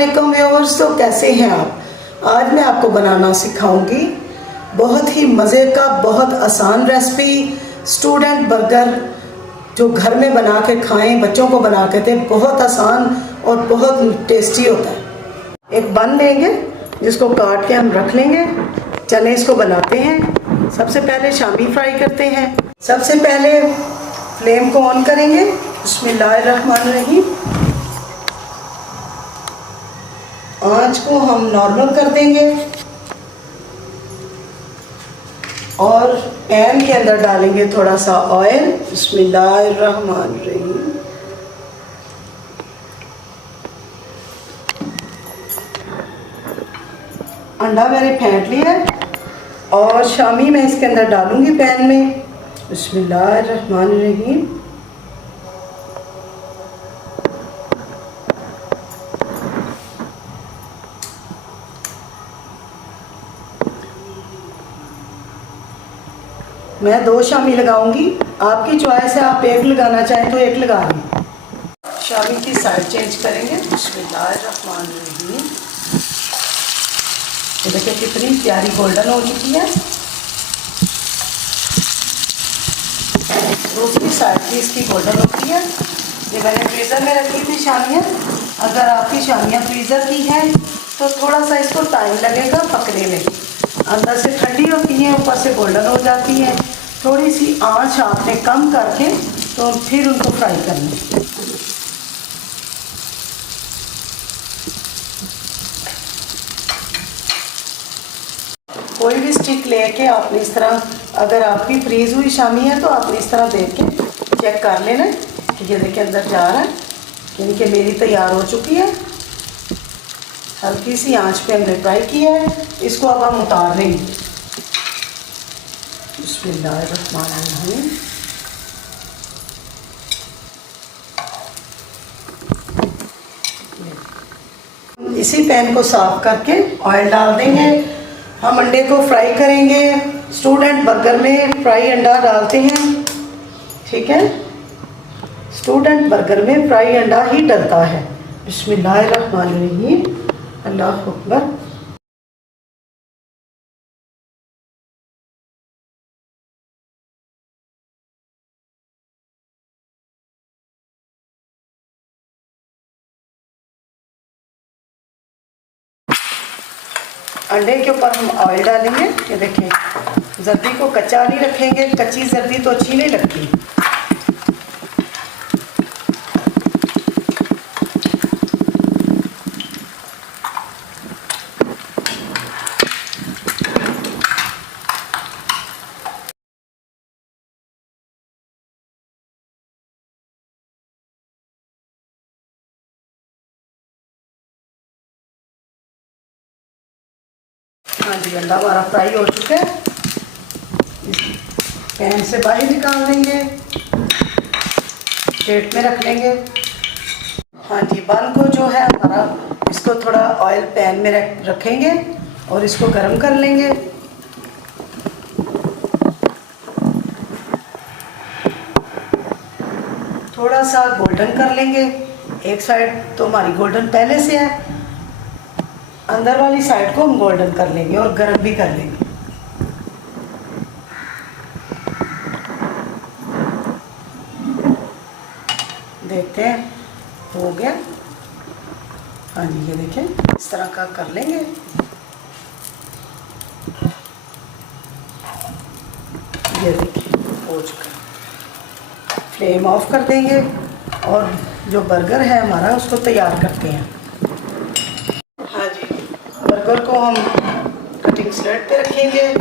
अस्सलामुअलैकुम व्यूअर्स। तो कैसे हैं आप? आज मैं आपको बनाना सिखाऊंगी बहुत ही मज़े का, बहुत आसान रेसिपी स्टूडेंट बर्गर, जो घर में बना के खाएं, बच्चों को बना के दें। बहुत आसान और बहुत टेस्टी होता है। एक बन लेंगे जिसको काट के हम रख लेंगे। चने इसको बनाते हैं। सबसे पहले शामी फ्राई करते हैं। सबसे पहले फ्लेम को ऑन करेंगे। बिस्मिल्लाहिर्रहमानिर्रहीम। आंच को हम नॉर्मल कर देंगे और पैन के अंदर डालेंगे थोड़ा सा ऑयल। बिस्मिल्लाहिर्रहमानिर्रहीम। अंडा मैंने फेंट लिया और शामी मैं इसके अंदर डालूंगी पैन में। बिस्मिल्लाहिर्रहमानिर्रहीम। मैं 2 शामी लगाऊंगी, आपकी चॉइस है। आप एक लगाना चाहें तो एक लगा लें। शामी की साइड चेंज करेंगे। बिस्मिल्लाहिर्रहमानिर्रहीम। ये देखिए कितनी प्यारी गोल्डन हो चुकी है। दूसरी साइड भी इसकी गोल्डन होती है। ये मैंने फ्रीज़र में रखी थी शामियाँ। अगर आपकी शामियाँ फ्रीज़र की हैं तो थोड़ा सा इसको टाइम लगेगा पकने में। अंदर से ठंडी होती हैं, ऊपर से गोल्डन हो जाती हैं। थोड़ी सी आंच आपने कम करके तो फिर उनको फ्राई करना। कोई भी स्टिक लेके आपने इस तरह, अगर आपकी फ्रीज़ हुई शामी है तो आपने इस तरह देख के चेक कर लेना कि ये देखिए अंदर जा रहा है, यानी कि मेरी तैयार हो चुकी है। हल्की सी आंच पे हमने फ्राई किया है। इसको अब हम उतार लेंगे। बिस्मिल्लाहिर्रहमानिर्रहीम। इसी पैन को साफ करके ऑयल डाल देंगे। हम अंडे को फ्राई करेंगे। स्टूडेंट बर्गर में फ्राई अंडा डालते हैं, ठीक है। स्टूडेंट बर्गर में फ्राई अंडा ही डलता है। बिस्मिल्लाहिर्रहमानिर्रहीम। अल्लाह अकबर। अंडे के ऊपर हम ऑयल डालेंगे। ये देखिए, जर्दी को कच्चा नहीं रखेंगे, कच्ची जर्दी तो अच्छी नहीं लगती। हाँ जी, अंडा हमारा फ्राई हो चुका है। पैन से बाहर निकाल देंगे, प्लेट में रख लेंगे। हाँ जी, बन को जो है हमारा, इसको थोड़ा ऑयल पैन में रखेंगे और इसको गरम कर लेंगे। थोड़ा सा गोल्डन कर लेंगे। एक साइड तो हमारी गोल्डन पहले से है, अंदर वाली साइड को हम गोल्डन कर लेंगे और गरम भी कर लेंगे। देखते हैं, हो गया। हाँ जी, ये देखें, इस तरह का कर लेंगे। ये देखिए हो चुका। फ्लेम ऑफ कर देंगे और जो बर्गर है हमारा उसको तैयार करते हैं। हाँ जी, बर्गर को हम कटिंग स्लेट पे रखेंगे।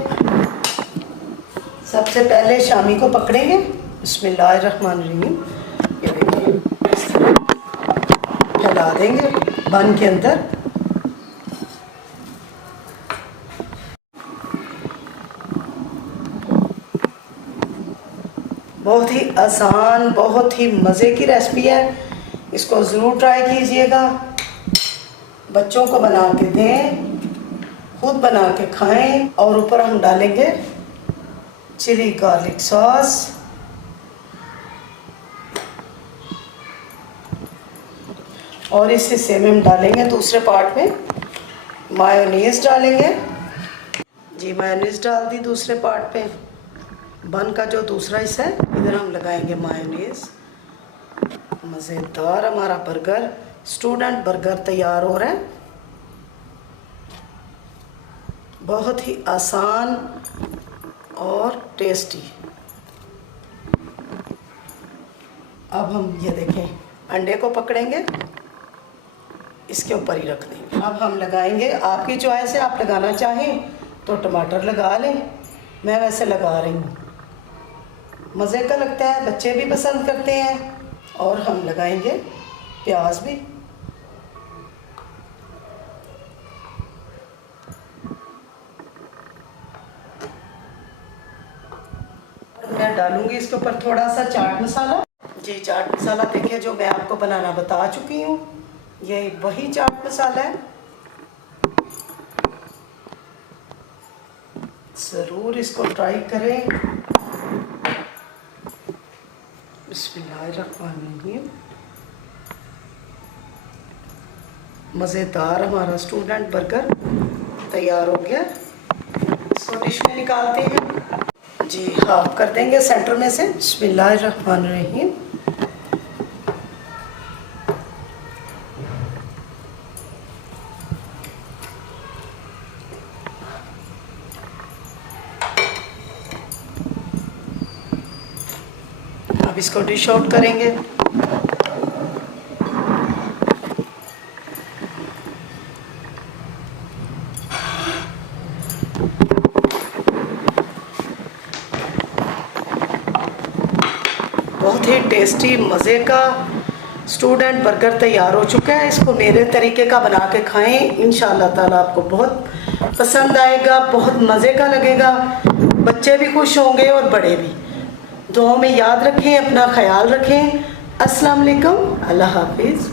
सबसे पहले शामी को पकड़ेंगे। बिस्मिल्लाहिर्रहमानिर्रहीम। ये देखिए, फैला देंगे बन के अंदर। बहुत ही आसान, बहुत ही मज़े की रेसिपी है। इसको ज़रूर ट्राई कीजिएगा। बच्चों को बना के दें, खुद बना के खाएं। और ऊपर हम डालेंगे चिली गार्लिक सॉस। और इस हिस्से में हम डालेंगे दूसरे पार्ट में मायोनीज डालेंगे जी। मायोनीज डाल दी दूसरे पार्ट पे। बन का जो दूसरा हिस्सा है इधर हम लगाएंगे मायोनीज। मज़ेदार हमारा बर्गर, स्टूडेंट बर्गर तैयार हो रहा है। बहुत ही आसान और टेस्टी। अब हम ये देखें, अंडे को पकड़ेंगे, इसके ऊपर ही रख देंगे। अब हम लगाएंगे, आपकी चॉइस है, आप लगाना चाहें तो टमाटर लगा लें, मैं वैसे लगा रही हूँ। मज़े का लगता है, बच्चे भी पसंद करते हैं। और हम लगाएंगे प्याज भी। मैं डालूंगी इसके ऊपर थोड़ा सा चाट मसाला जी। चाट मसाला देखिए जो मैं आपको बनाना बता चुकी हूँ, ये वही चाट मसाला है। ज़रूर इसको ट्राई करें। बिस्मिल्लाहिर्रहमानिर्रहीम। मज़ेदार हमारा स्टूडेंट बर्गर तैयार हो गया। इसको डिश में निकालते हैं जी। हाफ कर देंगे सेंटर में से। बिस्मिल्लाहिर्रहमानिर्रहीम। अब इसको डिश आउट करेंगे। बहुत ही टेस्टी मज़े का स्टूडेंट बर्गर तैयार हो चुका है। इसको मेरे तरीके का बना के खाएं, इंशाअल्लाह ताला आपको बहुत पसंद आएगा, बहुत मज़े का लगेगा। बच्चे भी खुश होंगे और बड़े भी। दुआओं में याद रखें, अपना ख्याल रखें। अस्सलाम वालेकुम, अल्लाह हाफिज़।